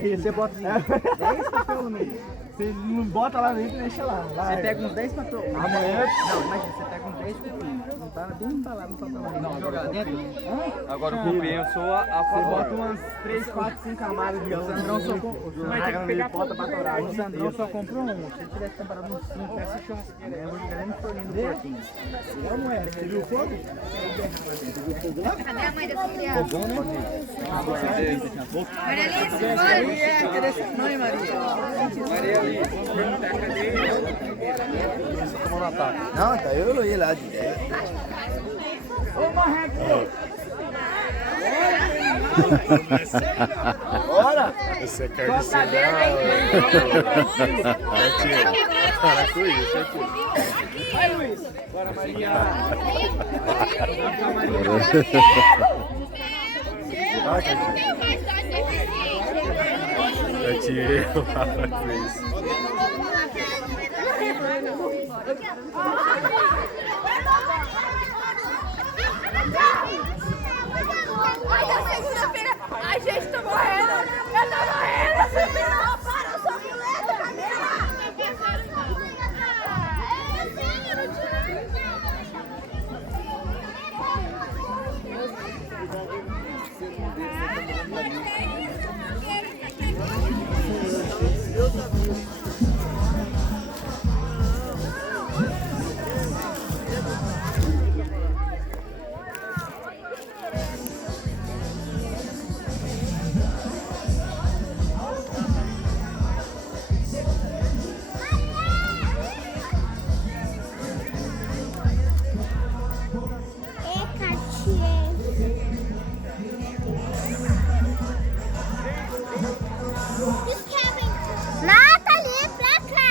Você bota 10 papel no meio. Você não bota lá dentro e deixa lá. Você pega uns 10 papel. Amanhã. Não, imagina, você pega uns 10 cupim. Embala bem embalado no papel. Não, jogar dentro. Agora o cupim eu sou a Você favor. bota umas 3, 4, 5 camadas de O Sandrão só comprou. O Sandrão só comprou um. Se ele tivesse comprado uns 5, essa churrasqueira aí, eu vou jogar no forninho do porquinho. Não, não é. Você viu o fogo? Cadê a mãe dessa criança? Bom, né? Maria Alice, Cadê sua mãe, Maria? Maria ali. Não, tá eu e ele lá de 10. Ô, Marreco! Bora! Você quer que você dá? Para com isso, aqui. Vai, Luiz! Bora, Maria! Eu tirei o Rafa com isso. Ai, segunda-feira, a gente tá morrendo. Eu tô morrendo. Não, para, eu sou muleta, Camila. Nathalie, pra cá!